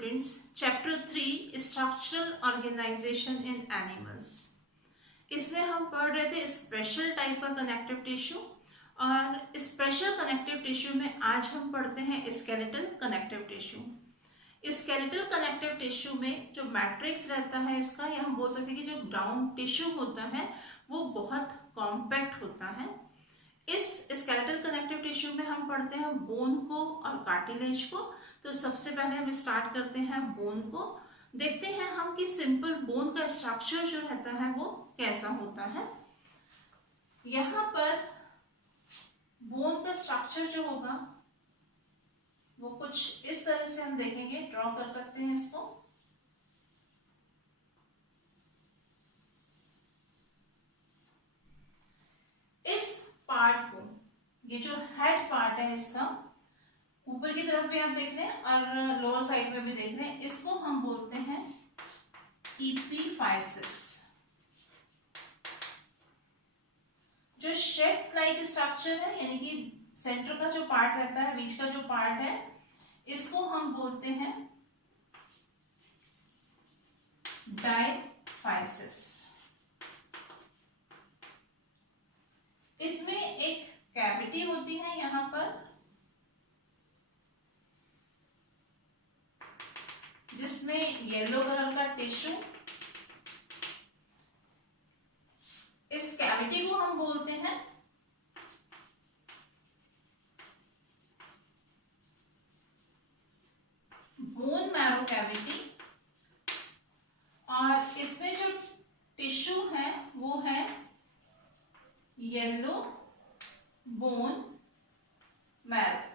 Students, chapter 3 structural organisation इन animals. इसमें हम पढ़ रहे थे स्पेशल टाइप का कनेक्टिव टिश्यू, और स्पेशल कनेक्टिव टिश्यू में आज हम पढ़ते हैं skeletal connective tissue. Skeletal connective tissue में जो मैट्रिक्स रहता है इसका, या हम बोल सकते हैं कि जो ग्राउंड टिश्यू होता है वो बहुत कॉम्पैक्ट होता है। इस स्केलेटल कनेक्टिव टिश्यू में हम पढ़ते हैं बोन को और कार्टिलेज को। तो सबसे पहले हम स्टार्ट करते हैं बोन को। देखते हैं हम कि सिंपल बोन का स्ट्रक्चर जो रहता है वो कैसा होता है। यहाँ पर बोन का स्ट्रक्चर जो होगा वो कुछ इस तरह से हम देखेंगे, ड्रॉ कर सकते हैं इसको। इस पार्ट को, ये जो हेड पार्ट है इसका, ऊपर की तरफ भी आप देख रहे हैं और लोअर साइड में भी देख रहे हैं, इसको हम बोलते हैं एपिफाइसिस। जो शेफ्ट लाइक स्ट्रक्चर है, यानी कि सेंटर का जो पार्ट रहता है, बीच का जो पार्ट है, इसको हम बोलते हैं डायफाइसिस। इसमें एक कैविटी होती है यहाँ पर, जिसमें येलो कलर का टिश्यू, इस कैविटी को हम बोलते हैं बोन मैरो कैविटी। और इसमें जो टिश्यू है वो है येलो बोन मैरो।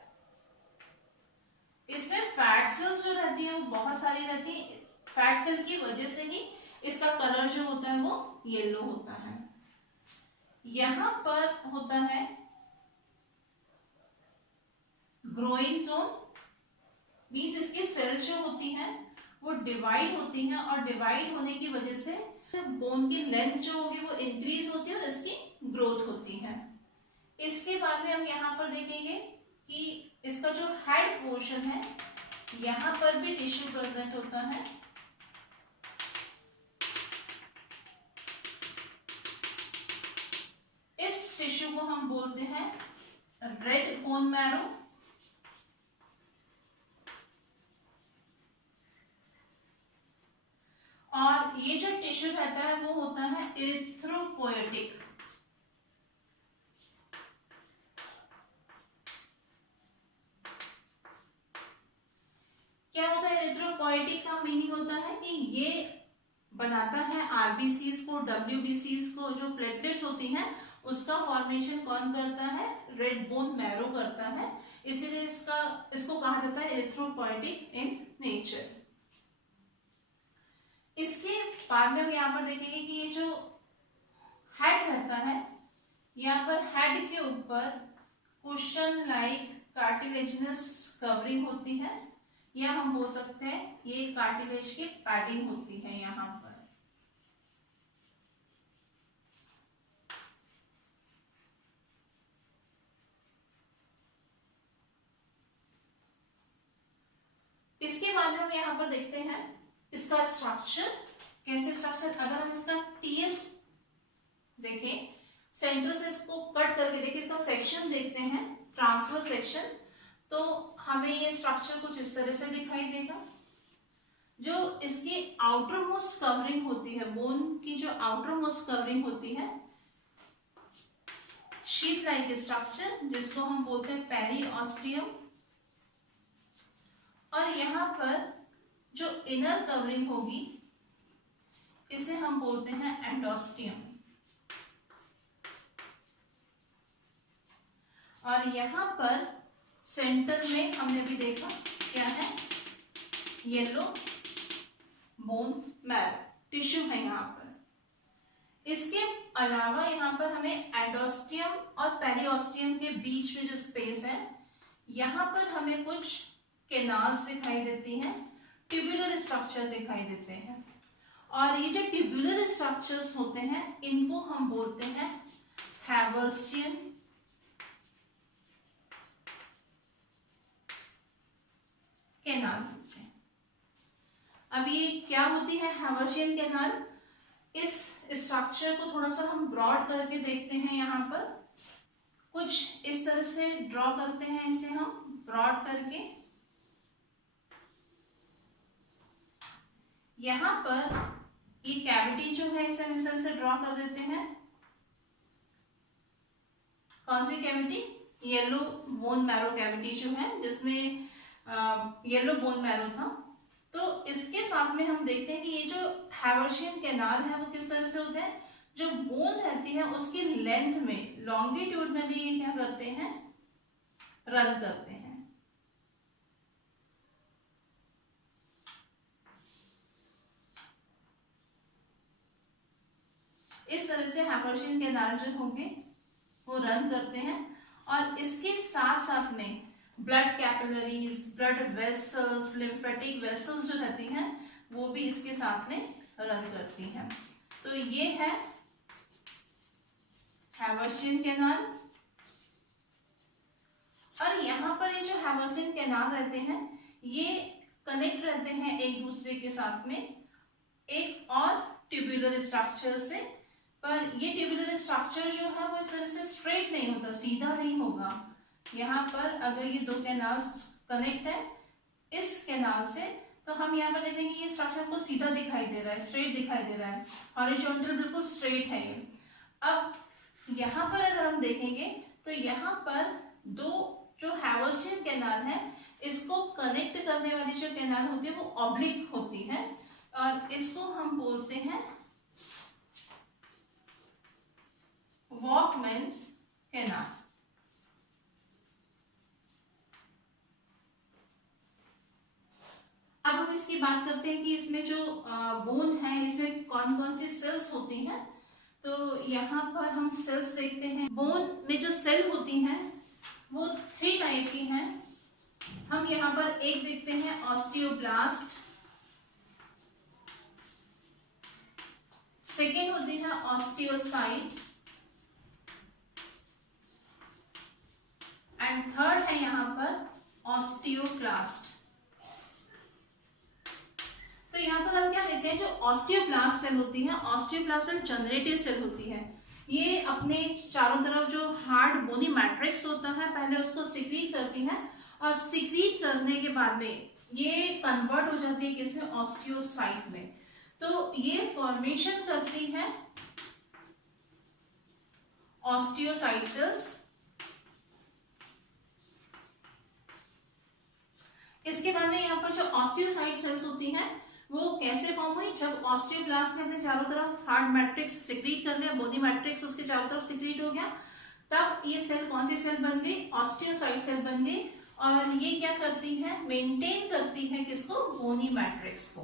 इसमें फैट सेल्स जो रहती है वो बहुत सारी रहती है। फैट सेल की वजह से ही इसका कलर जो होता है वो येलो होता है। यहां पर होता है ग्रोइंग जोन, मींस इसकी सेल जो होती है वो डिवाइड होती है, और डिवाइड होने की वजह से बोन की लेंथ जो होगी वो इंक्रीज होती है और इसकी ग्रोथ होती है। इसके बाद में हम यहाँ पर देखेंगे कि इसका जो हेड पोर्शन है, यहाँ पर भी टिश्यू प्रेजेंट होता है। इस टिश्यू को हम बोलते हैं रेड बोन मैरो। और ये जो टिश्यू रहता है वो होता है इरिथ्रोपोएटिक। क्या होता है इरिथ्रोपोएटिक का मीनिंग होता है कि ये बनाता है आरबीसीज को, डब्ल्यूबीसीज को, जो प्लेटलेट्स होती हैं उसका फॉर्मेशन कौन करता है? रेड बोन मैरो करता है। इसीलिए इसको कहा जाता है इरिथ्रोपोएटिक इन नेचर। इसके बाद में हम यहाँ पर देखेंगे कि ये जो हेड रहता है, यहाँ पर हेड के ऊपर कुशन लाइक कार्टिलेजिनस कवरिंग होती है, या हम बोल सकते हैं ये कार्टिलेज की पैडिंग होती है यहाँ पर। इसके बाद में हम यहाँ पर देखते हैं इसका स्ट्रक्चर। कैसे स्ट्रक्चर? अगर हम इसका टीएस देखें, सेंटर से इसको कट करके देखें, इसका सेक्शन देखते हैं, ट्रांसफर सेक्शन, तो हमें ये स्ट्रक्चर कुछ इस तरह से दिखाई देगा। जो इसकी आउटर मोस्ट कवरिंग होती है, बोन की जो आउटर मोस्ट कवरिंग होती है, शीट लाइक स्ट्रक्चर, जिसको हम बोलते हैं पेरिओस्टियम। और यहाँ पर जो इनर कवरिंग होगी इसे हम बोलते हैं एंडोस्टियम। और यहाँ पर सेंटर में हमने भी देखा क्या है, येलो बोन मैरो टिश्यू है यहाँ पर। इसके अलावा यहाँ पर हमें एंडोस्टियम और पेरिओस्टियम के बीच में जो स्पेस है, यहाँ पर हमें कुछ केनाल्स दिखाई देती हैं, ट्यूबुलर स्ट्रक्चर दिखाई देते हैं। और ये जो ट्यूबुलर स्ट्रक्चर्स होते हैं इनको हम बोलते हैं हैवर्सियन केनाल होते हैं। अब ये क्या होती है हैवर्शियन कैनाल, इस स्ट्रक्चर को थोड़ा सा हम ब्रॉड करके देखते हैं, यहाँ पर कुछ इस तरह से ड्रॉ करते हैं, इसे हम ब्रॉड करके यहाँ पर ये कैविटी जो है इसे हम इस तरह से ड्रॉ कर देते हैं। कौन सी cavity? Yellow bone marrow cavity जो है, जिसमें येलो बोन मैरो था। तो इसके साथ में हम देखते हैं कि ये जो हैवर्शियन कैनाल है वो किस तरह से होते हैं, जो बोन रहती है उसकी लेंथ में लॉन्गिट्यूडनली ये क्या करते हैं, रन करते हैं। इस तरह से हैवर्शियन कैनाल जो होंगे वो रन करते हैं, और इसके साथ साथ में blood capillaries, blood vessels, lymphatic vessels जो रहती हैं वो भी इसके साथ में रन करती हैं। तो ये है हैवर्शियन कैनाल। और यहाँ पर ये जो हैवर्शियन कैनाल रहते हैं ये कनेक्ट रहते हैं एक दूसरे के साथ में एक और ट्यूबुलर स्ट्रक्चर से, पर ये ट्यूबुलर स्ट्रक्चर जो है वो इस तरह से स्ट्रेट नहीं होता, सीधा नहीं होगा। यहाँ पर अगर ये दो कैनाल्स कनेक्ट है इस कैनाल से, तो हम यहाँ पर देखेंगे ये स्ट्रक्चर को सीधा दिखाई दे रहा है, स्ट्रेट दिखाई दे रहा है, हॉरिजॉन्टल बिल्कुल स्ट्रेट है ये। अब यहाँ पर अगर हम देखेंगे तो यहाँ पर दो जो हैवर्शियन कैनाल है इसको कनेक्ट करने वाली जो कैनाल होती है वो ऑब्लिक होती है, और इसको हम बोलते हैं वॉकमैन्स कैनाल। अब हम इसकी बात करते हैं कि इसमें जो बोन है इसमें कौन कौन सी सेल्स होती हैं। तो यहाँ पर हम सेल्स देखते हैं। बोन में जो सेल होती हैं वो 3 टाइप की हैं। हम यहाँ पर एक देखते हैं ऑस्टियोब्लास्ट, सेकेंड होती है ऑस्टियोसाइट, एंड थर्ड है यहाँ पर ऑस्टियोक्लास्ट। तो यहाँ पर हम क्या लेते हैं, जो ऑस्टियोब्लास्ट सेल होती है, ऑस्टियोब्लास्ट सेल जनरेटिव सेल होती है। ये अपने चारों तरफ जो हार्ड बोनी मैट्रिक्स होता है पहले उसको सिक्रीट करती है, और सिक्रीट करने के बाद में ये कन्वर्ट हो जाती है किसमें, ऑस्टियोसाइट में। तो ये फॉर्मेशन करती है ऑस्टियोसाइट सेल्स। इसके बाद में यहाँ पर जो ऑस्टियोसाइट सेल्स होती हैं वो कैसे फॉर्म हुई, जब ऑस्टियोब्लास्ट ने अपने चारों तरफ हार्ड मैट्रिक्स सिक्रीट कर लिया, बोनी मैट्रिक्स उसके चारों तरफ सिक्रीट हो गया, तब ये सेल कौन सी सेल बन गई, ऑस्टियोसाइट सेल बन गई। और ये क्या करती है, मेंटेन करती है किसको, बोनी मैट्रिक्स को।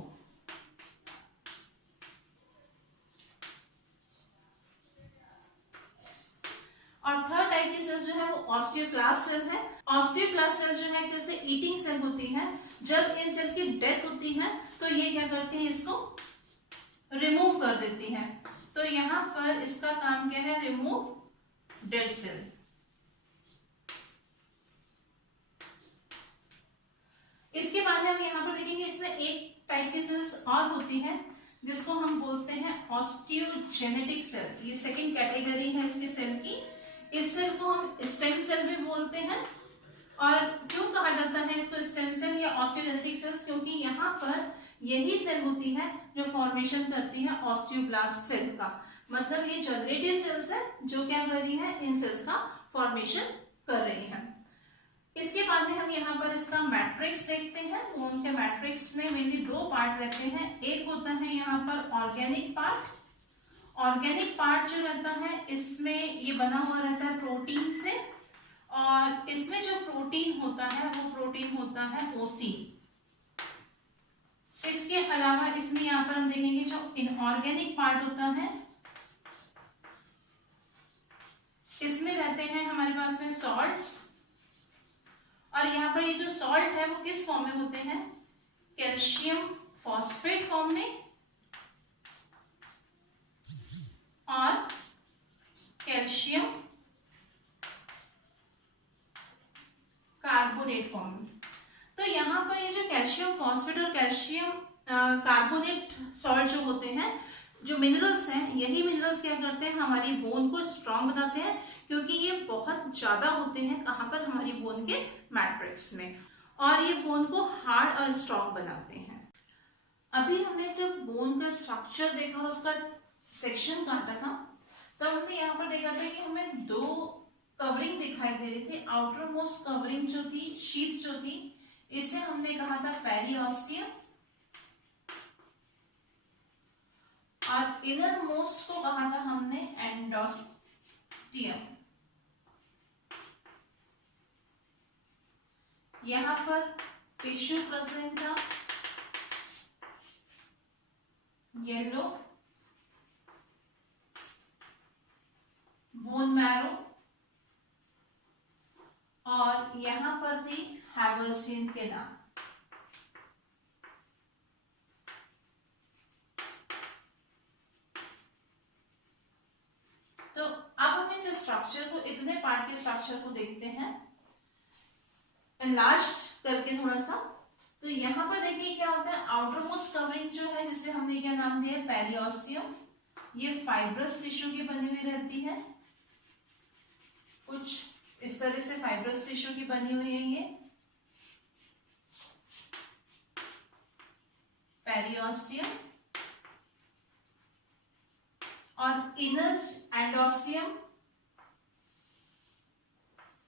और थर्ड टाइप की सेल्स जो है वो ऑस्टियोक्लास्ट सेल है। ऑस्टियोक्लास्ट सेल जो है जैसे ईटिंग सेल होती है, जब इन सेल की डेथ होती है तो ये क्या करती है, इसको रिमूव कर देती है। तो यहाँ पर इसका काम क्या है, रिमूव डेड सेल। इसके बाद हम यहाँ पर देखेंगे इसमें एक टाइप की सेल्स और होती है जिसको हम बोलते हैं ऑस्टियोजेनेटिक सेल। ये सेकंड कैटेगरी है इसकी सेल की। इस सेल को हम स्टेम सेल भी बोलते हैं। और क्यों कहा जाता है इसको स्टेम सेल या ऑस्टियोजेनेटिक सेल्स, क्योंकि यहाँ पर यही सेल होती है जो फॉर्मेशन करती है ऑस्टियोब्लास्ट सेल का। मतलब ये जनरेटिव सेल्स है जो क्या कर रही है, इन सेल्स का फॉर्मेशन कर रही है। इसके बाद में हम यहाँ पर इसका मैट्रिक्स देखते हैं। तो उनके मैट्रिक्स में मेनली 2 पार्ट रहते हैं। एक होता है यहाँ पर ऑर्गेनिक पार्ट। ऑर्गेनिक पार्ट जो रहता है इसमें ये बना हुआ रहता है प्रोटीन से, और इसमें जो प्रोटीन होता है वो प्रोटीन होता है ओसीन। इसके अलावा इसमें यहाँ पर हम देखेंगे जो इनऑर्गेनिक पार्ट होता है, इसमें रहते हैं हमारे पास में सॉल्ट्स। और यहाँ पर ये जो सॉल्ट है वो किस फॉर्म में होते हैं, कैल्शियम फॉस्फेट फॉर्म में और कैल्शियम कार्बोनेट फॉर्म में। तो यहाँ पर ये जो कैल्शियम फॉस्फेट और कैल्शियम कार्बोनेट सॉल्ट जो होते हैं, जो मिनरल्स हैं, यही मिनरल्स क्या करते हैं, हमारी बोन को स्ट्रांग बनाते हैं, क्योंकि ये बहुत ज्यादा होते हैं कहाँ पर, हमारी बोन के मैट्रिक्स में, और ये बोन को हार्ड और स्ट्रांग बनाते हैं। अभी हमने जब बोन का स्ट्रक्चर देखा और उसका सेक्शन काटा था, तब हमने यहाँ पर देखा था कि हमें दो कवरिंग दिखाई दे रही थी। आउटर मोस्ट कवरिंग जो थी, शीट जो थी, इसे हमने कहा था पेरिओस्टियम, और इनर मोस्ट को कहा था हमने एंडोस्टियम। यहां पर टिश्यू प्रेजेंट था, येलो बोन मैरो, और यहां पर थी हैवर्सियन कैनाल। तो अब हम इस स्ट्रक्चर को, इतने पार्ट के स्ट्रक्चर को देखते हैं एनलार्ज करके थोड़ा सा। तो यहाँ पर देखिए क्या होता है, आउटर मोस्ट कवरिंग जो है, जिसे हमने क्या नाम दिया है, पेरिओस्टियम, ये फाइब्रस टिश्यू की बनी हुई रहती है, कुछ इस तरह से फाइब्रस टिश्यू की बनी हुई है ये पेरिओस्टियम, और इनर एंडोस्टियम,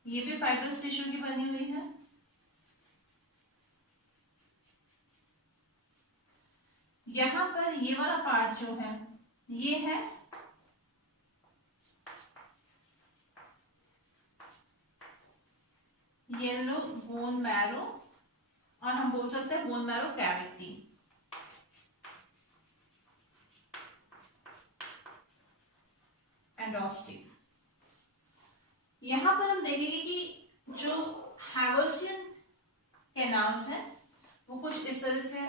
ये भी फाइब्रस टिश्यू की बनी हुई है। यहां पर ये वाला पार्ट जो है, ये है येलो बोन मैरो, और हम बोल सकते हैं बोन मैरो कैविटी। एंडोस्टियम, यहां पर हम देखेंगे कि जो हैवर्सियन कैनाल्स हैं वो कुछ इस तरह से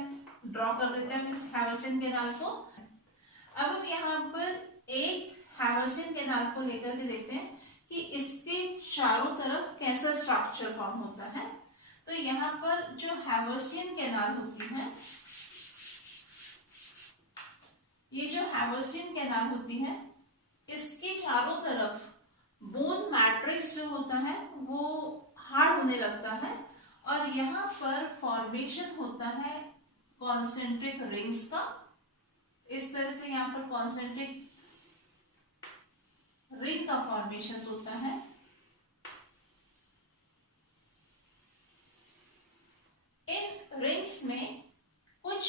ड्रॉ कर देते हैं इस हैवर्सियन कैनाल को। अब हम यहाँ पर एक हैवर्सियन कैनाल को लेकर के देखते हैं कि इसके चारों तरफ कैसा स्ट्रक्चर फॉर्म होता है। तो यहाँ पर जो हैवर्सियन कैनाल होती है, ये जो हैवर्सियन कैनाल होती है, इसके चारों तरफ बोन मैट्रिक्स जो होता है वो हार्ड होने लगता है, और यहाँ पर फॉर्मेशन होता है कॉन्सेंट्रिक रिंग्स का। इस तरह से यहाँ पर कॉन्सेंट्रिक रिंग का फॉर्मेशन होता है। इन रिंग्स में कुछ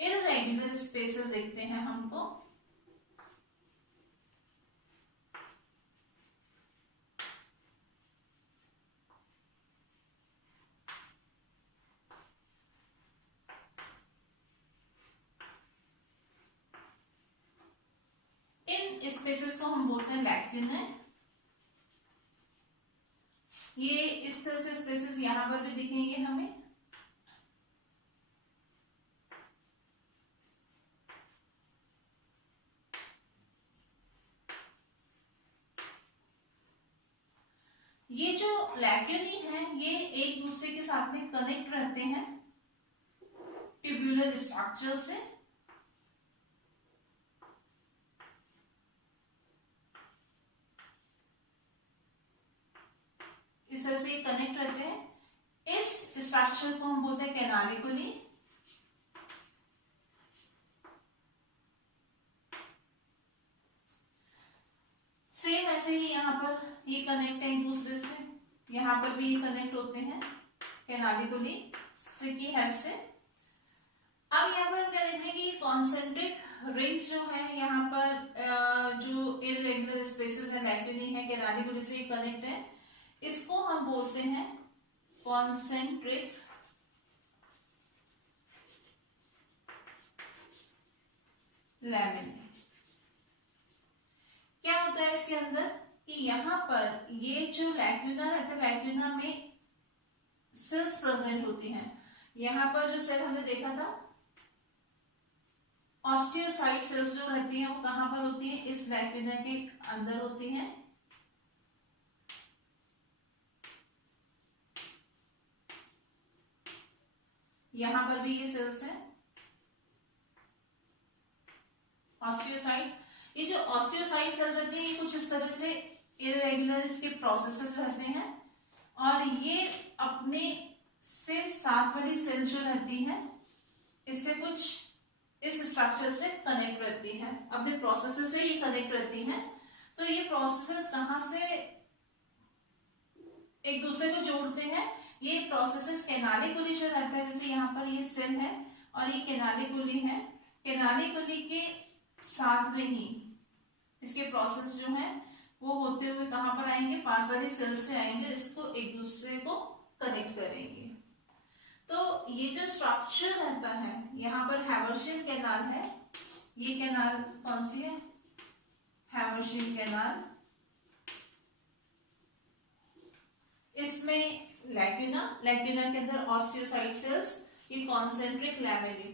इररेगुलर स्पेसेस दिखते हैं हमको। इन स्पेसेस को हम बोलते हैं लैक्यूनाe। ये इस तरह से स्पेसेस यहां पर भी दिखेंगे हमें। ये जो लैक्यूनी है, ये एक दूसरे के साथ में कनेक्ट रहते हैं ट्यूबुलर स्ट्रक्चर से। इस तरह से कनेक्ट रहते हैं। इस स्ट्रक्चर को हम बोलते हैं कैनालिकुली। सेम ऐसे ही यहाँ पर ये कनेक्ट है एक दूसरे से, यहाँ पर भी ये कनेक्ट होते हैं कैनालिकुली से की हेल्प से। अब यहाँ पर क्या देखते हैं कि कॉन्सेंट्रिक रिंग्स जो है, यहाँ पर जो इररेगुलर स्पेसेस है, लैक्यूनी है, कैनालिकुली से कनेक्ट है, इसको हम बोलते हैं कॉन्सेंट्रिक लैमिना। क्या होता है इसके अंदर कि यहाँ पर ये जो लैक्यूना रहता है, लैक्यूना में सेल्स प्रेजेंट होती हैं। यहाँ पर जो सेल हमने देखा था, ऑस्टियोसाइट सेल्स जो रहती हैं, वो कहाँ पर होती है, इस लैक्यूना के अंदर होती हैं। यहाँ पर भी ये सेल्स है ऑस्टियोसाइट। ये जो ऑस्टियोसाइट सेल रहते हैं ये कुछ इस तरह से इरेगुलर इसके प्रोसेसेस रहते हैं और ये अपने से साथ वाली सेल जो रहती है इससे कुछ इस स्ट्रक्चर से कनेक्ट रहती है, अपने प्रोसेसेस से ये कनेक्ट रहती हैं। तो ये प्रोसेसेस कहाँ से एक दूसरे को जोड़ते हैं, ये प्रोसेसेस कैनालिकुली जो रहता है, जैसे यहाँ पर ये सेल है और ये कैनालिकुली है, कैनालिकुली के साथ में ही इसके प्रोसेस जो है वो होते हुए कहाँ पर आएंगे, पास वाली सेल से आएंगे, इसको एक दूसरे को कनेक्ट करेंगे। तो ये जो स्ट्रक्चर रहता है, यहाँ पर हैवर्शियन कैनाल है, ये कैनाल कौन सी है, हैवर्शियन कैनाल, इसमें लैक्यूना, लैक्यूना के अंदर ऑस्टियोसाइट सेल्स, ये कॉन्सेंट्रिक लैमेली।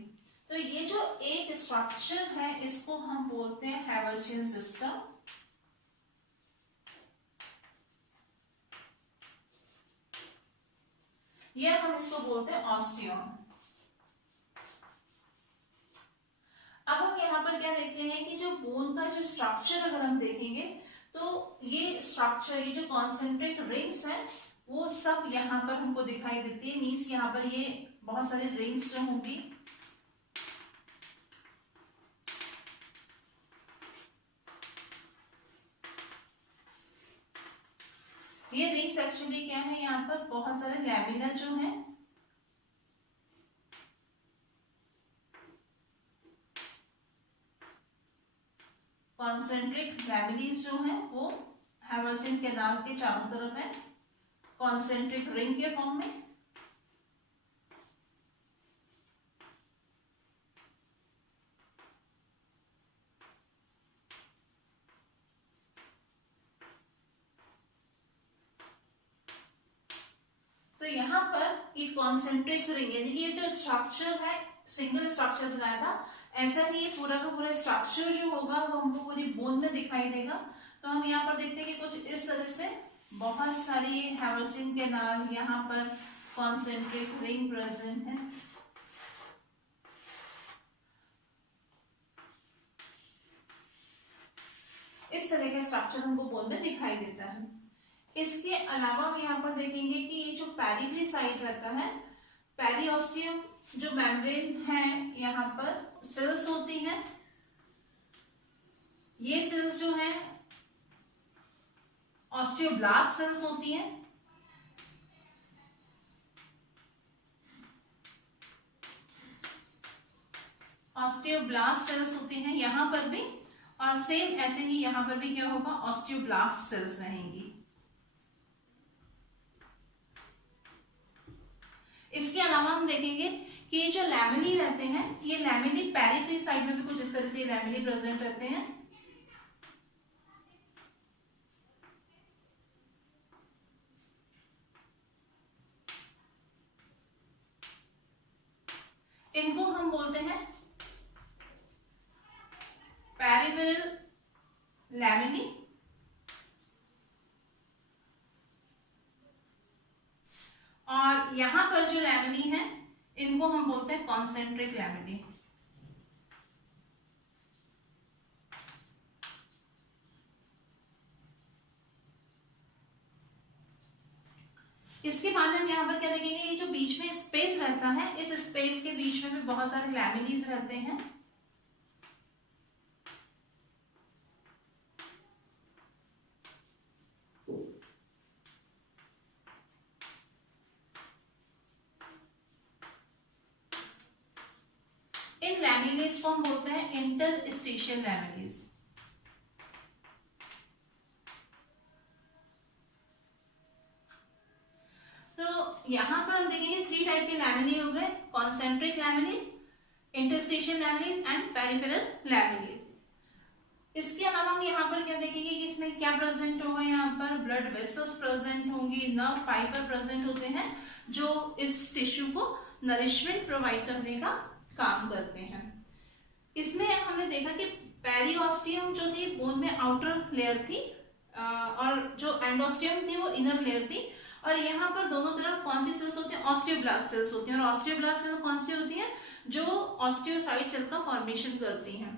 तो ये जो एक स्ट्रक्चर है इसको हम बोलते हैं हैवर्शियन सिस्टम। ये हम इसको बोलते हैं ऑस्टियम। अब हम यहाँ पर क्या देखते हैं कि जो बोन का जो स्ट्रक्चर अगर हम देखेंगे तो ये स्ट्रक्चर, ये जो कॉन्सेंट्रिक रिंग्स हैं वो सब यहाँ पर हमको दिखाई देती है। मीन्स यहाँ पर ये बहुत सारे रिंग्स जो होंगी, ये रिंग्स एक्चुअली क्या है, यहाँ पर बहुत सारे लैमिना जो हैं कॉन्सेंट्रिक लैमिलीज जो हैं वो हैवर्शियन कैनाल के चारों तरफ है कॉन्सेंट्रिक रिंग के फॉर्म में। तो यहाँ पर ये कॉन्सेंट्रिक रिंग यानी कि ये जो स्ट्रक्चर है सिंगल स्ट्रक्चर बनाया था, ऐसा ही ये पूरा का पूरा स्ट्रक्चर जो होगा वो हमको पूरी बोन में दिखाई देगा। तो हम यहाँ पर देखते हैं कि कुछ इस तरह से बहुत सारी हैवर्शियन कैनाल, यहाँ पर कॉन्सेंट्रिक रिंग प्रेजेंट है। इस तरह का स्ट्रक्चर हमको बोन में दिखाई देता है। इसके अलावा हम यहाँ पर देखेंगे कि ये जो पेरिफेरी साइड रहता है, पेरिओस्टियम जो मेम्ब्रेन है, यहाँ पर सेल्स होती हैं। ये सेल्स जो है ऑस्टियोब्लास्ट सेल्स होती हैं। ऑस्टियोब्लास्ट सेल्स होती हैं यहाँ पर भी, और सेम ऐसे ही यहाँ पर भी क्या होगा, ऑस्टियोब्लास्ट सेल्स रहेंगी। इसके अलावा हम देखेंगे कि ये जो लैमेली रहते हैं, ये लैमेली पेरिफेरी साइड में भी कुछ इस तरह से लैमेली प्रेजेंट रहते हैं। इनको हम बोलते हैं पेरिफेरल लैमेली। और यहां पर जो लैमेली है इनको हम बोलते हैं कॉन्सेंट्रिक लैमेली। इसके बाद में हम यहाँ पर क्या देखेंगे, ये जो बीच में स्पेस रहता है, इस स्पेस के बीच में भी बहुत सारे लैमेलीज रहते हैं। इन लैमेलीज को हम बोलते हैं इंटरस्टिशियल लैमेलीज। तो यहाँ पर हम देखेंगे 3 टाइप के लैमेली हो गए, कॉन्सेंट्रिक लैमेलीज, इंटरस्टिशियल लैमेलीज एंड पेरिफेरल लैमेलीज। इसके अलावा हम यहाँ पर क्या देखेंगे कि इसमें क्या प्रेजेंट होगा, यहाँ पर ब्लड वेसल्स प्रेजेंट होंगी, नर्व फाइबर प्रेजेंट होते हैं जो इस टिश्यू को नरिशमेंट प्रोवाइड करने का काम करते हैं। इसमें हमने देखा कि पेरिओस्टियम जो थी बोन में आउटर लेयर थी और जो एंडोस्टियम थी वो इनर लेयर थी, और यहाँ पर दोनों तरफ कौन सी सेल्स होती हैं, ऑस्टियोब्लास्ट सेल्स होती हैं। और ऑस्टियोब्लास्ट सेल कौन सी होती हैं, जो ऑस्टियोसाइट सेल का फॉर्मेशन करती हैं।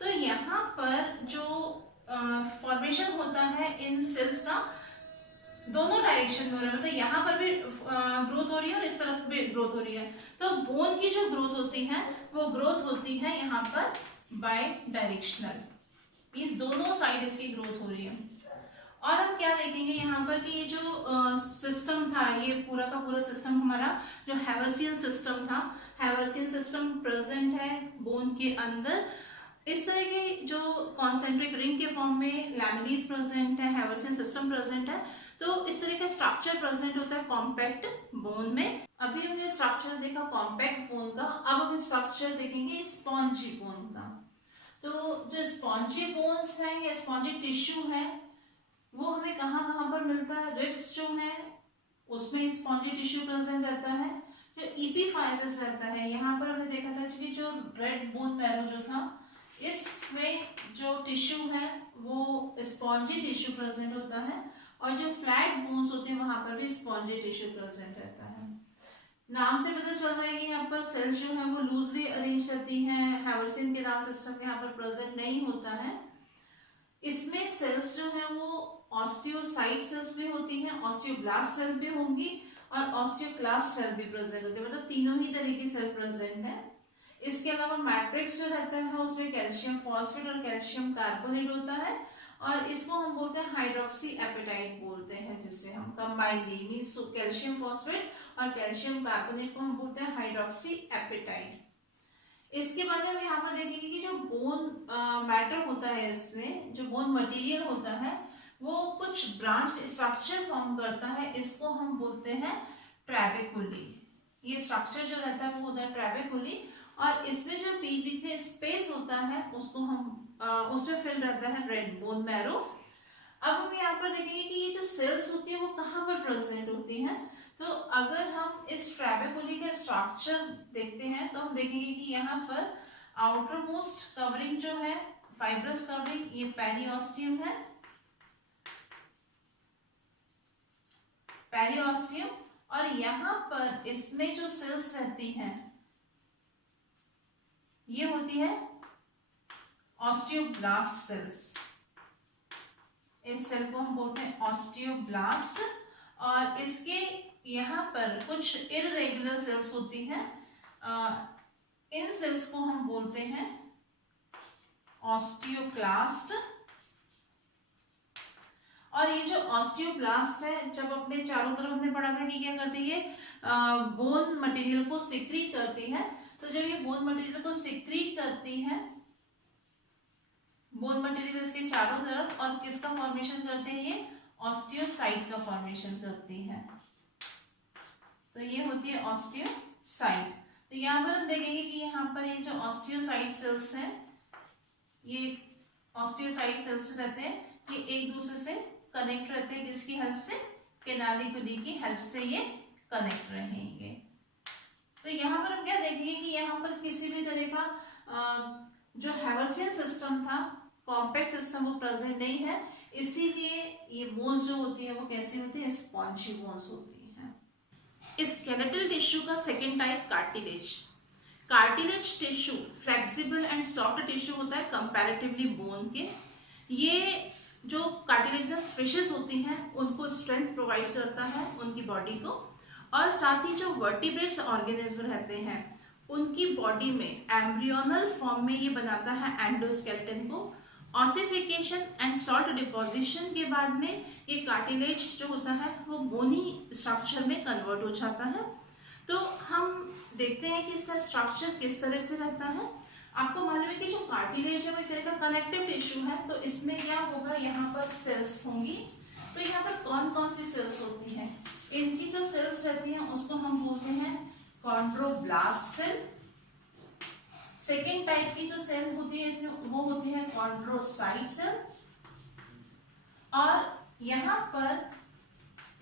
तो यहाँ पर जो फॉर्मेशन होता है इन सेल्स का दोनों डायरेक्शन में हो रहा है, मतलब यहाँ पर भी ग्रोथ हो रही है और इस तरफ भी ग्रोथ हो रही है। तो बोन की जो ग्रोथ होती है वो ग्रोथ होती है यहाँ पर बाय डायरेक्शनल, मीन्स दोनों साइड इसकी ग्रोथ हो रही है। और हम क्या देखेंगे यहाँ पर कि ये जो सिस्टम था, ये पूरा का पूरा सिस्टम हमारा जो हैवर्सियन सिस्टम था, हैवर्सियन सिस्टम प्रेजेंट है बोन के अंदर। इस तरह के जो कॉन्सेंट्रिक रिंग के फॉर्म में लैमिनीज प्रेजेंट है, हैवर्सियन सिस्टम प्रेजेंट है। तो इस तरह का स्ट्रक्चर प्रेजेंट होता है कॉम्पैक्ट बोन में। अभी हमने स्ट्रक्चर देखा कॉम्पैक्ट बोन का, अब हम स्ट्रक्चर देखेंगे स्पॉन्जी बोन का। तो जो स्पॉन्जी बोन्स है या स्पॉन्जी टिश्यू है वो हमें कहाँ पर मिलता है, रिब्स जो है उसमें स्पॉन्जी टिश्यू प्रेजेंट रहता है। जो एपिफाइसिस रहता है, यहाँ पर हमने देखा था कि जो रेड बोन मैरो जो था, इसमें जो टिश्यू है वो स्पॉन्जी टिश्यू प्रेजेंट होता है। और जो फ्लैट बोन्स होते हैं वहां पर भी स्पॉन्जी टिश्यू प्रेजेंट रहता है। नाम से पता चल रहा है कि यहाँ पर सेल जो है वो लूजली अरेंज रहती हैं, हैवर्सियन के नाम सिस्टम यहाँ पर प्रेजेंट नहीं होता है। इसमें सेल्स जो है वो ऑस्टियोसाइट सेल्स भी होती हैं, ऑस्टियोब्लास्ट सेल भी होंगी और ऑस्टियोक्लास्ट सेल भी प्रेजेंट होती है, मतलब तीनों ही तरह की सेल प्रेजेंट है। इसके अलावा मैट्रिक्स जो रहता है उसमें कैल्शियम फॉस्फेट और कैल्शियम कार्बोनेट होता है और इसको हम बोलते हैं हाइड्रोक्सी एपेटाइट बोलते हैं, जिससे हम कंबाइनली मींस कैल्शियम फॉस्फेट और कैल्शियम कार्बोनेट को हम बोलते हैं हाइड्रोक्सी एपेटाइट। इसके बाद हम यहाँ पर देखेंगे कि जो बोन मैटर होता है, इसमें जो बोन मटेरियल होता है वो कुछ ब्रांच स्ट्रक्चर फॉर्म करता है, इसको हम बोलते हैं ट्रैबेकुली। ये स्ट्रक्चर जो रहता है वो होता है ट्रैबेकुली और इसमें जो बीच बीच में स्पेस होता है उसको हम उसमें फिल रहता है रेड बोन मैरो। अब हम यहाँ पर देखेंगे कि ये जो सेल्स होती है वो कहाँ पर प्रेजेंट होती हैं। तो अगर हम इस ट्रैबेकुली का स्ट्रक्चर देखते हैं तो हम देखेंगे कि यहाँ पर आउटर मोस्ट कवरिंग जो है फाइब्रस कवरिंग, ये पेरिओस्टियम है, पेरिओस्टियम। और यहाँ पर इसमें जो सेल्स रहती हैं ये होती है ऑस्टियोब्लास्ट सेल्स। इस सेल को हम बोलते हैं ऑस्टियोब्लास्ट और इसके यहाँ पर कुछ इररेगुलर सेल्स होती हैं, इन सेल्स को हम बोलते हैं ऑस्टियोक्लास्ट। और ये जो ऑस्टियोब्लास्ट है, जब अपने चारों तरफ हमने पढ़ा था कि क्या करती है, बोन मटेरियल को सिक्रीट करती है। तो जब ये बोन मटेरियल को सिक्रीट करती है, बोन मटेरियल इसके चारों तरफ, और किसका फॉर्मेशन करते हैं, ये ऑस्टियोसाइट का फॉर्मेशन करती है। तो ये होती है ऑस्टियोसाइट। तो यहाँ पर हम देखेंगे कि यहाँ पर ये जो ऑस्टियोसाइट सेल्स हैं, ये ऑस्टियोसाइट सेल्स रहते हैं, ये एक दूसरे से कनेक्ट रहते हैं, किसकी हेल्प से, कैनालिकुली की हेल्प से ये कनेक्ट रहेंगे। तो यहाँ पर हम क्या देखेंगे कि यहाँ पर किसी भी तरह का जो हैवर्सियन सिस्टम था, कॉम्पैक्ट सिस्टम, वो प्रेजेंट नहीं है, इसीलिए ये बोन्स जो होती है वो कैसी होती है, स्पॉन्जी बोन्स होती है। स्केलेटल टिश्यू का second type cartilage. Cartilage tissue flexible and soft tissue होता है कंपैरेटिवली बोन के। ये जो कार्टिलेजनस फिशेस होती हैं उनको स्ट्रेंथ प्रोवाइड करता है उनकी बॉडी को, और साथ ही जो वर्टिब्रेट्स ऑर्गेनिज्म रहते हैं उनकी बॉडी में एम्ब्रियोनल फॉर्म में ये बनाता है एंडोस्केलेटन को। ऑसिफिकेशन एंड सॉल्ट डिपोजिशन के बाद में ये कार्टिलेज जो होता है वो बोनी स्ट्रक्चर में कन्वर्ट हो जाता है। तो हम देखते हैं कि इसका स्ट्रक्चर किस तरह से रहता है। आपको मालूम है कि जो कार्टिलेज है वो एक तरह का कनेक्टिव टिश्यू है, तो इसमें क्या होगा, यहाँ पर सेल्स होंगी। तो यहाँ पर कौन कौन सी सेल्स होती हैं, इनकी जो सेल्स रहती हैं उसको हम बोलते हैं कॉन्ड्रोब्लास्ट सेल। सेकेंड टाइप की जो सेल होती है इसमें वो होती है कॉन्ड्रोसाइट सेल। और यहाँ पर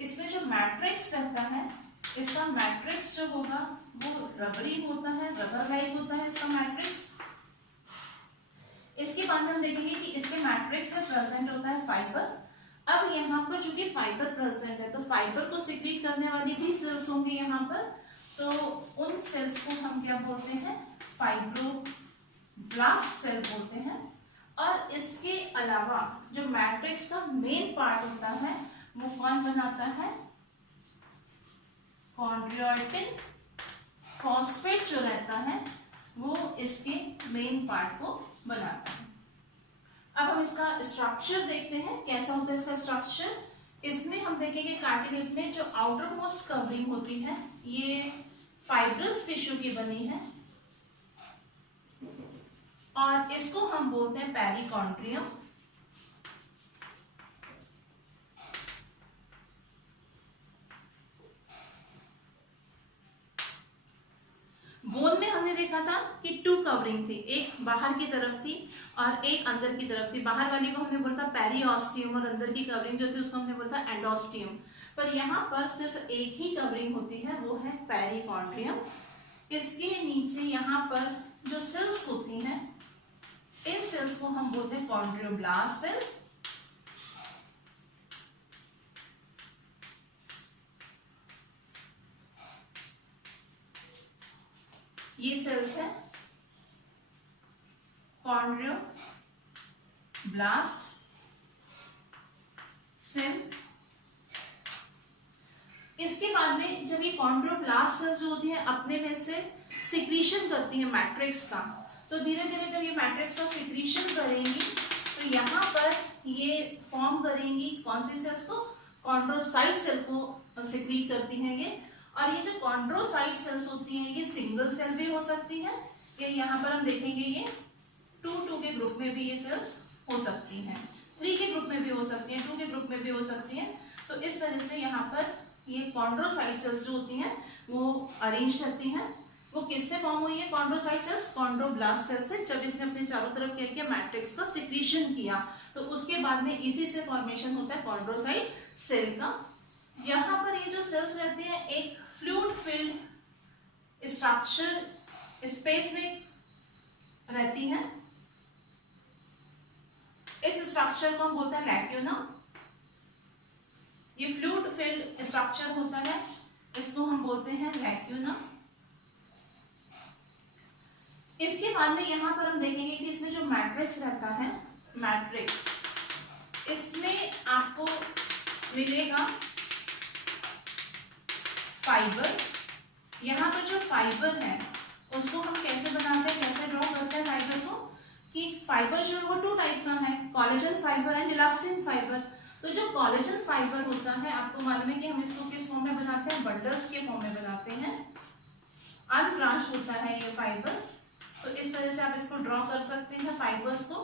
इसमें जो मैट्रिक्स रहता है, इसका मैट्रिक्स जो होगा वो रबरी होता है, रबर लाइक होता है इसका मैट्रिक्स। इसके बाद हम देखेंगे कि इसके मैट्रिक्स में प्रेजेंट होता है फाइबर। अब यहाँ पर जो कि फाइबर प्रेजेंट है, तो फाइबर को सिक्रीट करने वाली भी सेल्स होंगी यहाँ पर, तो उन सेल्स को हम क्या बोलते हैं, फाइब्रोब्लास्ट सेल बोलते हैं। और इसके अलावा जो मैट्रिक्स का मेन पार्ट होता है वो कौन बनाता है, कॉन्ड्रोइटिन फॉस्फेट जो रहता है वो इसके मेन पार्ट को बनाता है। अब हम इसका स्ट्रक्चर देखते हैं, कैसा होता है इसका स्ट्रक्चर। इसमें हम देखेंगे कार्टिलेज में जो आउटर मोस्ट कवरिंग होती है ये फाइब्रस टिश्यू की बनी है और इसको हम बोलते हैं पेरिकॉन्ड्रियम। बोन में हमने देखा था कि 2 कवरिंग थी, एक बाहर की तरफ थी और एक अंदर की तरफ थी। बाहर वाली को हमने बोला था पेरिओस्टियम और अंदर की कवरिंग जो थी उसको हमने बोला था एंडोस्टियम। पर यहाँ पर सिर्फ एक ही कवरिंग होती है, वो है पेरिकॉन्ड्रियम। इसके नीचे यहाँ पर जो सेल्स होती हैं इन सेल्स को हम बोलते हैं कॉन्ड्रियोब्लास्ट सेल। ये सेल्स है कॉन्ड्रियोब्लास्ट सेल। इसके बाद में जब ये कॉन्ड्रियोब्लास्ट सेल्स जो होती है अपने में से सिक्रीशन करती है मैट्रिक्स का, तो धीरे धीरे जब ये मैट्रिक्स का सिक्रीशन करेंगी तो यहाँ पर ये फॉर्म करेंगी कौन सी सेल्स को, कॉन्ड्रोसाइट सेल को सिक्रीट करती हैं ये। और ये जो कॉन्ड्रोसाइट सेल्स होती हैं ये सिंगल सेल भी हो सकती है, ये यहाँ पर हम देखेंगे ये 2-2 के ग्रुप में भी ये सेल्स हो सकती हैं, 3 के ग्रुप में भी हो सकती हैं, 2 के ग्रुप में भी हो सकती हैं। तो इस तरह से यहाँ पर ये कॉन्ड्रोसाइट सेल्स जो होती हैं वो अरेंज करती हैं। वो किससे फॉर्म हुई है कॉन्ड्रोसाइट सेल्स, कॉन्ड्रोब्लास्ट सेल से। जब इसने अपने चारों तरफ क्या किया, मैट्रिक्स का सिक्रीशन किया, तो उसके बाद में इसी से फॉर्मेशन होता है कॉन्ड्रोसाइट सेल का। यहाँ पर ये जो सेल्स रहते हैं एक फ्लूइड फिल्ड स्ट्रक्चर स्पेस में रहती है। इस स्ट्रक्चर को हम बोलते हैं लैक्यूना। ये फ्लूइड फिल्ड स्ट्रक्चर होता है, इसको हम बोलते हैं लैक्यूना। इसके बाद में यहाँ पर हम देखेंगे कि इसमें जो मैट्रिक्स रहता है, मैट्रिक्स इसमें आपको मिलेगा फाइबर। यहाँ पर जो फाइबर है उसको हम कैसे बनाते हैं, कैसे ड्रॉ करते हैं फाइबर को, कि फाइबर जो है वो 2 टाइप का है, collagen fibre and elastin fibre. तो जो कोलेजन फाइबर होता है आपको मालूम है कि हम इसको किस फॉर्म में बनाते हैं, बंडल्स के फॉर्म में बनाते हैं। अनब्रांच होता है ये फाइबर, तो इस तरह से आप इसको ड्रॉ कर सकते हैं फाइबर्स को।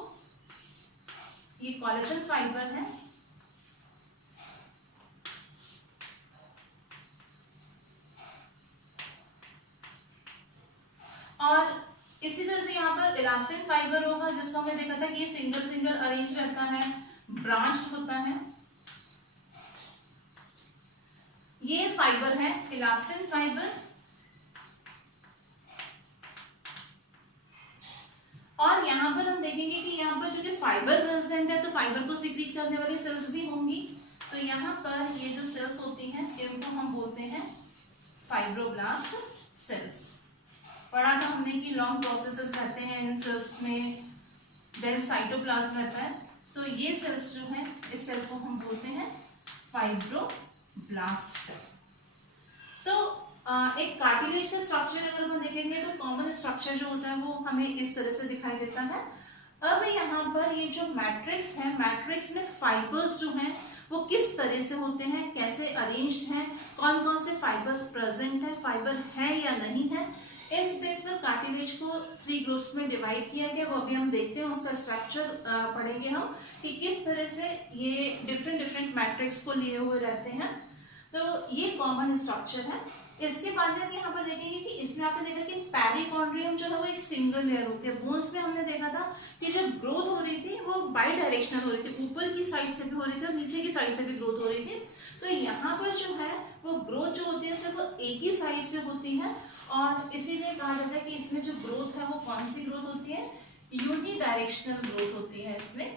ये कोलेजन फाइबर है। और इसी तरह से यहाँ पर इलास्टिक फाइबर होगा जिसको हमने देखा था कि ये सिंगल सिंगल अरेंज रहता है, ब्रांच्ड होता है। ये फाइबर है इलास्टिन फाइबर। और यहाँ पर हम देखेंगे कि यहाँ पर जो कि फाइबर प्रेजेंट है तो फाइबर को सिक्रीट करने वाली सेल्स भी होंगी। तो यहाँ पर ये जो सेल्स होती हैं इनको हम बोलते हैं फाइब्रोब्लास्ट सेल्स। पढ़ा था हमने कि लॉन्ग प्रोसेसेस रहते हैं इन सेल्स में, डेंस साइटोप्लाज्म रहता है। तो ये सेल्स जो है इस सेल को हम बोलते हैं फाइब्रोब्लास्ट सेल। तो एक कार्टिलेज का स्ट्रक्चर अगर हम देखेंगे तो कॉमन स्ट्रक्चर जो होता है वो हमें इस तरह से दिखाई देता है। अब यहाँ पर ये जो मैट्रिक्स है, मैट्रिक्स में फाइबर्स जो हैं वो किस तरह से होते हैं, कैसे अरेंज्ड हैं, कौन कौन से फाइबर्स प्रेजेंट है, फाइबर है या नहीं है, इस बेस पर कार्टिलेज को 3 ग्रुप्स में डिवाइड किया गया। वो अभी हम देखते हैं, उसका स्ट्रक्चर पढ़ेंगे हम कि किस तरह से ये डिफरेंट मैट्रिक्स को लिए हुए रहते हैं। तो ये कॉमन स्ट्रक्चर है। इसके बाद में हम यहाँ पर देखेंगे कि इसमें आपने देखा कि पेरिकॉन्ड्रियम जो है वो एक सिंगल लेयर होती है। बोन्स में हमने देखा था कि जब ग्रोथ हो रही थी वो बाई डायरेक्शनल हो रही थी, ऊपर की साइड से भी हो रही थी और नीचे की साइड से भी ग्रोथ हो रही थी। तो यहाँ पर जो है वो ग्रोथ जो होती है सिर्फ एक ही साइड से होती है और इसीलिए कहा जाता है कि इसमें जो ग्रोथ है वो कौन सी ग्रोथ होती है, यूनिडायरेक्शनल ग्रोथ होती है इसमें।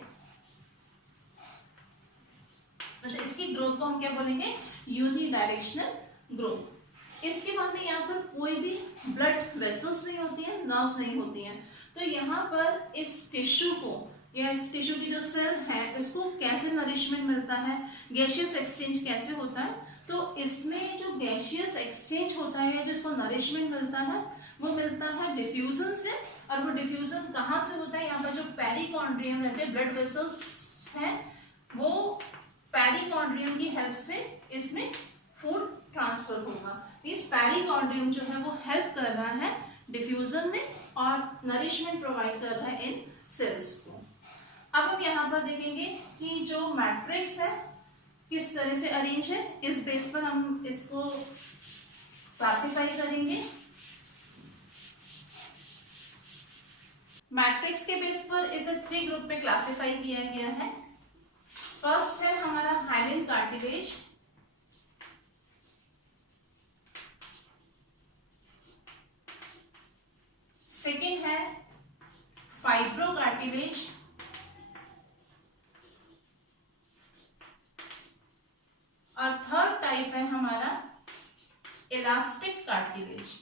मतलब इसकी ग्रोथ को हम क्या बोलेंगे, यूनिडायरेक्शनल ग्रोथ। इसके बाद में यहाँ पर कोई भी ब्लड वेसल्स नहीं होती है, नर्व्स नहीं होती हैं। तो यहाँ पर इस टिश्यू को या इस टिश्यू की जो सेल है इसको कैसे नरिशमेंट मिलता है, गैसियस एक्सचेंज कैसे होता है, तो इसमें जो गैसियस एक्सचेंज होता है, जो इसको नरिशमेंट मिलता है, वो मिलता है डिफ्यूजन से। और वो डिफ्यूजन कहाँ से होता है, यहाँ पर जो पेरिकॉन्ड्रियम रहते हैं, ब्लड वेसल्स हैं, वो पेरिकॉन्ड्रियम की हेल्प से इसमें फूड ट्रांसफर होगा। इस पेरिकॉन्ड्रियम जो है वो हेल्प कर रहा है डिफ्यूजन में और नरिशमेंट प्रोवाइड कर रहा है इन सेल्स को। अब हम यहाँ पर देखेंगे कि जो मैट्रिक्स है किस तरह से अरेंज है, इस बेस पर हम इसको क्लासिफाई करेंगे। मैट्रिक्स के बेस पर इसे 3 ग्रुप में क्लासिफाई किया गया है। फर्स्ट है हमारा हाइलिन कार्टिलेज, सेकेंड है फाइब्रो कार्टिलेज, और थर्ड टाइप है हमारा इलास्टिक कार्टिलेज।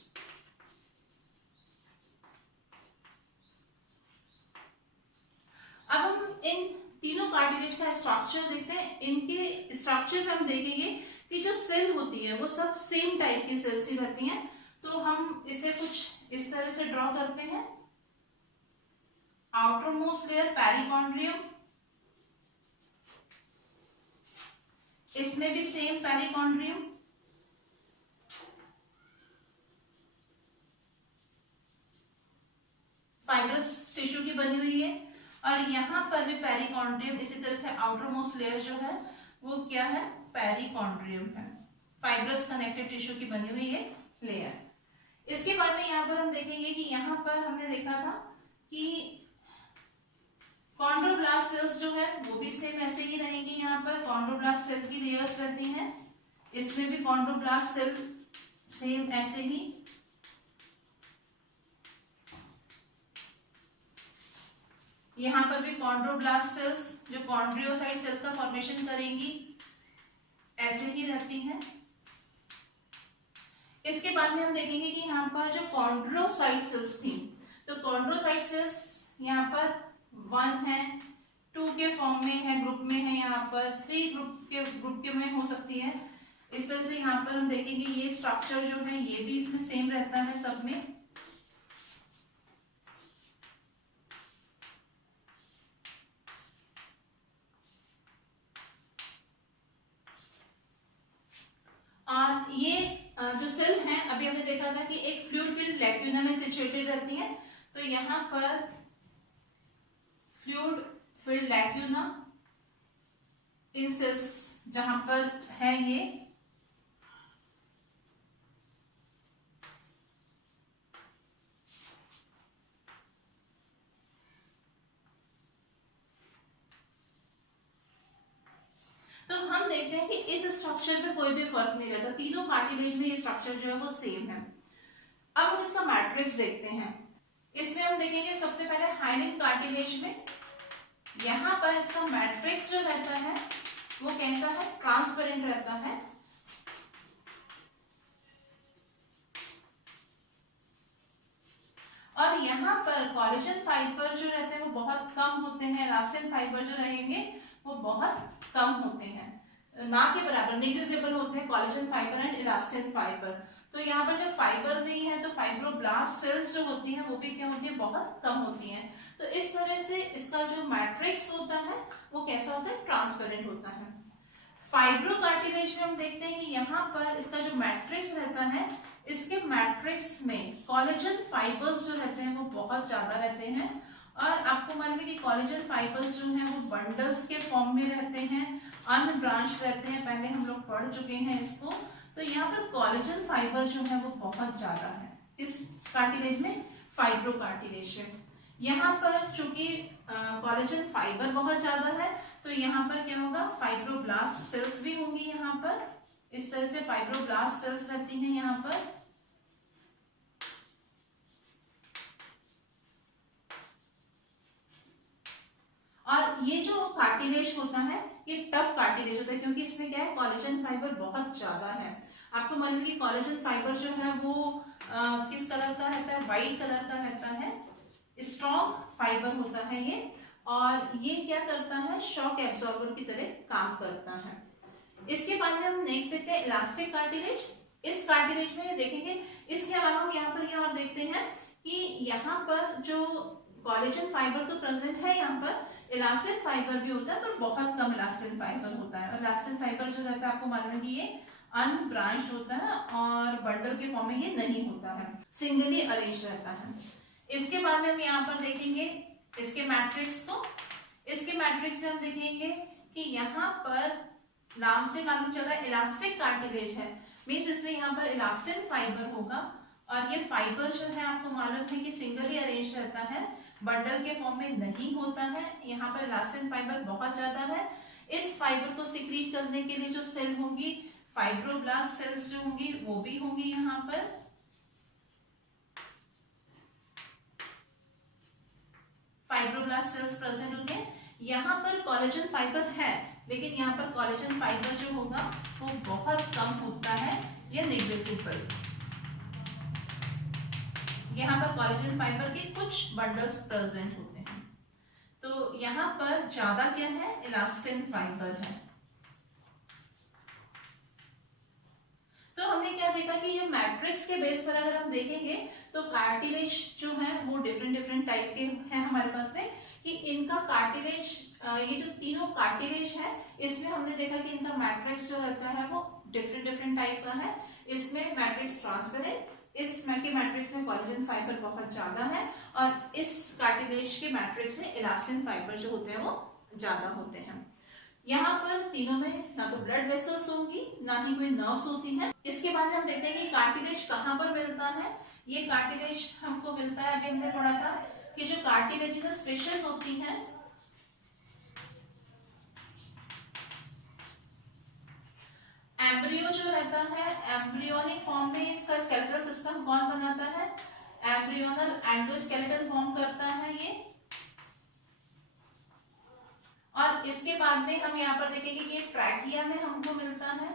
अब हम इन तीनों कार्टिलेज का स्ट्रक्चर देखते हैं। इनके स्ट्रक्चर में हम देखेंगे कि जो सेल होती है वो सब सेम टाइप की सेल्स ही रहती हैं। तो हम इसे कुछ इस तरह से ड्रॉ करते हैं। आउटर मोस्ट लेयर पेरिकॉन्ड्रियम, इसमें भी सेम पेरिकॉन्ड्रियम, फाइब्रस टिश्यू की बनी हुई है, और यहाँ पर भी पेरिकॉन्ड्रियम, इसी तरह से आउटर मोस्ट लेयर जो है वो क्या है, पेरिकॉन्ड्रियम है, फाइब्रस कनेक्टिव टिश्यू की बनी हुई है लेयर। इसके बाद में यहाँ पर हम देखेंगे कि यहाँ पर हमने देखा था कि कॉन्ड्रोब्लास्ट सेल्स जो है वो भी सेम ऐसे ही रहेंगी। यहाँ पर कॉन्ड्रोब्लास्ट सेल की लेयर्स रहती हैं, इसमें भी कॉन्ड्रोब्लास्ट सेल सेम ऐसे ही। यहाँ पर भी कॉन्ड्रोब्लास्ट सेल्स जो कॉन्ड्रियोसाइट सेल का फॉर्मेशन करेंगी ऐसे ही रहती हैं। इसके बाद में हम देखेंगे कि यहाँ पर जो कॉन्ड्रोसाइट सेल्स थी, तो कॉन्ड्रोसाइट सेल्स यहाँ पर 1 है, 2 के फॉर्म में है, ग्रुप में है, यहाँ पर 3 ग्रुप के में हो सकती है। इस तरह से यहाँ पर हम देखेंगे ये स्ट्रक्चर जो है ये भी इसमें सेम रहता है सब में। और ये जो सेल है अभी हमने देखा था कि एक फ्लूइड फिल्ड लैक्यूना में सिचुएटेड रहती है। तो यहाँ पर फ्लूइड फिल्ड लैक्यूना इन सेल्स जहां पर है ये, तो हम देखते हैं कि इस स्ट्रक्चर में कोई भी फर्क नहीं रहता, तीनों कार्टिलेज में ये स्ट्रक्चर जो है वो सेम है। अब हम इसका मैट्रिक्स देखते हैं। इसमें हम देखेंगे सबसे पहले हाइलिन कार्टिलेज में यहाँ पर इसका मैट्रिक्स जो रहता है वो कैसा है, ट्रांसपेरेंट रहता है। और यहाँ पर कोलेजन फाइबर जो रहते हैं वो बहुत कम होते हैं, इलास्टिन फाइबर जो रहेंगे वो बहुत कम होते हैं, ना के बराबर, नेग्लिजिबल होते हैं collagen fibre and elastin fibre. तो यहाँ पर जब फाइबर नहीं है तो फाइब्रोब्लास्ट सेल्स जो होती हैं वो भी क्या होती है, बहुत कम होती हैं। तो इस तरह से इसका जो मैट्रिक्स होता है वो कैसा होता है, ट्रांसपेरेंट होता है। फाइब्रो कार्टिलेज में हम देखते हैं कि यहाँ पर इसका जो मैट्रिक्स रहता है, इसके मैट्रिक्स में कोलेजन फाइबर्स जो रहते हैं वो बहुत ज्यादा रहते हैं। और आपको मालूम है कि कोलेजन फाइबर्स जो हैं वो बंडल्स के फॉर्म में रहते हैं, अनब्रांच रहते हैं, पहले हम लोग पढ़ चुके हैं इसको। तो यहाँ पर कोलेजन फाइबर जो है वो बहुत ज्यादा है इस कार्टिलेज में, फाइब्रो कार्टिलेज में। यहाँ पर चूंकि कोलेजन फाइबर बहुत ज्यादा है तो यहाँ पर क्या होगा, फाइब्रोब्लास्ट सेल्स भी होंगी। यहाँ पर इस तरह से फाइब्रोब्लास्ट सेल्स रहती हैं यहाँ पर। और ये जो कार्टिलेज होता है ये टफ कार्टिलेज होता है, क्योंकि इसमें क्या है, कोलेजन फाइबर बहुत ज्यादा है। आपको मालूम है कि कोलेजन फाइबर जो है वो किस कलर का रहता है, व्हाइट कलर का रहता है, स्ट्रॉन्ग फाइबर होता है ये, और ये क्या करता है, शॉक एब्जॉर्बर की तरह काम करता है। इसके बाद में हम नेक्स्ट देखते हैं इलास्टिक कार्टिलेज। इस कार्टिलेज में देखेंगे, इसके अलावा हम यहाँ पर ये और देखते हैं कि यहाँ पर जो कोलेजन फाइबर तो प्रेजेंट है, यहाँ पर इलास्टिन फाइबर भी होता है, पर बहुत कम इलास्टिन फाइबर होता है। और इलास्टिन फाइबर जो रहता है आपको मालूम है कि ये अनब्रांच्ड होता है और बंडल के फॉर्म में ये नहीं होता है, सिंगली अरेंज रहता है। इसके बाद में हम यहाँ पर देखेंगे इसके मैट्रिक्स को। इसके मैट्रिक्स से हम देखेंगे कि यहाँ पर नाम से मालूम चल रहा है इलास्टिक कार्टिलेज है, मींस इसमें यहाँ पर इलास्टिन फाइबर होगा, और ये फाइबर जो है आपको मालूम है कि सिंगली अरेंज रहता है, बंडल के फॉर्म में नहीं होता है। यहाँ पर इलास्टिन फाइबर बहुत ज्यादा है। इस फाइबर को सिक्रीट करने के लिए जो सेल होंगी, फाइब्रोब्लास्ट सेल्स जो होंगी वो भी होंगी यहाँ पर। फाइब्रोब्लास्ट सेल्स प्रेजेंट होते हैं। यहाँ पर कोलेजन फाइबर है, लेकिन यहाँ पर कोलेजन फाइबर जो होगा वो बहुत कम होता है या नेग्लिजिबल। यहाँ पर कोलेजन फाइबर के कुछ बंडल्स प्रेजेंट होते हैं। तो यहाँ पर ज्यादा क्या है, इलास्टिन फाइबर है। तो हमने क्या देखा कि ये मैट्रिक्स के बेस पर अगर हम देखेंगे तो कार्टिलेज जो है वो डिफरेंट टाइप के हैं हमारे पास में, कि इनका कार्टिलेज, ये जो तीनों कार्टिलेज है इसमें हमने देखा कि इनका मैट्रिक्स जो रहता है वो डिफरेंट टाइप का है। इसमें मैट्रिक्स ट्रांसपेरेंट, इस के मैट्रिक्स में कोलेजन फाइबर बहुत ज्यादा है, और इस कार्टिलेज के मैट्रिक्स में इलास्टिन फाइबर जो होते हैं वो ज्यादा होते हैं। यहाँ पर तीनों में ना तो ब्लड वेसल्स होंगी, ना ही कोई नर्व्स होती हैं। इसके बाद हम देखते हैं कि कार्टिलेज कहाँ पर मिलता है। ये कार्टिलेज हमको मिलता है, अभी हमने पढ़ा था कि जो कार्टिलेजिनस फिशेस होती हैं, एम्ब्रियो जो रहता है, एम्ब्रियोनिक फॉर्म में इसका स्केलेटल सिस्टम कौन बनाता है, एम्ब्रियोनल एंडोस्केलेटन फॉर्म करता है ये। और इसके बाद में हम यहाँ पर देखेंगे कि ये ट्रैकिया में हमको मिलता है,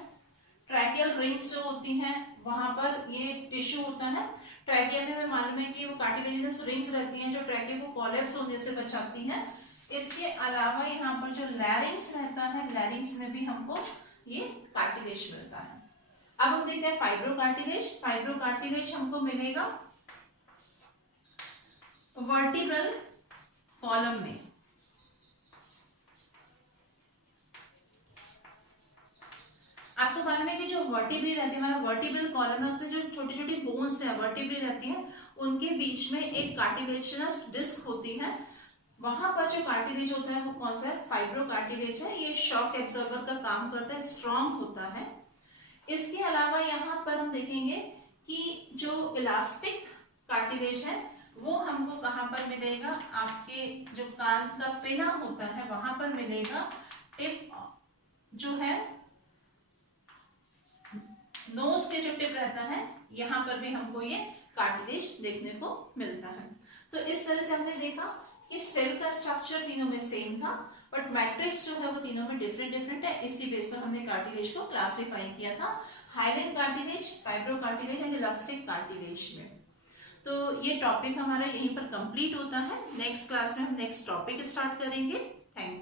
ट्रैकियल रिंग्स जो होती हैं वहां पर ये टिश्यू होता है। ट्रैकिया में हमें मालूम है कि वो कार्टिलेजिनस रिंग्स रहती हैं जो ट्रैकिया को कोलैप्स होने से बचाती हैं। इसके अलावा यहाँ पर जो लैरिंग्स रहता है, लैरिंग्स में भी हमको ये कार्टिलेज मिलता है। अब हम देखते हैं फाइब्रो कार्टिलेज। फाइब्रो कार्टिलेज हमको मिलेगा वर्टिब्रल कॉलम में। आपको मालूम है कि जो वर्टिब्री रहती है, हमारा वर्टिब्रल कॉलम है, उसमें जो छोटी छोटी बोन्स है वर्टिब्री रहती हैं, उनके बीच में एक कार्टिलेजिनस डिस्क होती है। वहां पर जो कार्टिलेज होता है वो कौन सा है, फाइब्रो कार्टिलेज है। ये शॉक एब्जॉर्बर का काम करता है, स्ट्रॉन्ग होता है। इसके अलावा यहाँ पर हम देखेंगे कि जो इलास्टिक कार्टिलेज है वो हमको कहाँ पर मिलेगा, आपके जो कान का पिना होता है वहां पर मिलेगा। टिप जो है नोज के जो टिप रहता है यहाँ पर भी हमको ये कार्टिलेज देखने को मिलता है। तो इस तरह से हमने देखा कि सेल का स्ट्रक्चर तीनों में सेम था, बट मैट्रिक्स जो है वो तीनों में डिफरेंट है। इसी बेस पर हमने कार्टिलेज को क्लासिफाई किया था, hyaline cartilage, fibro cartilage and elastic cartilage में। तो ये टॉपिक हमारा यहीं पर कंप्लीट होता है। नेक्स्ट क्लास में हम नेक्स्ट टॉपिक स्टार्ट करेंगे। Thank you.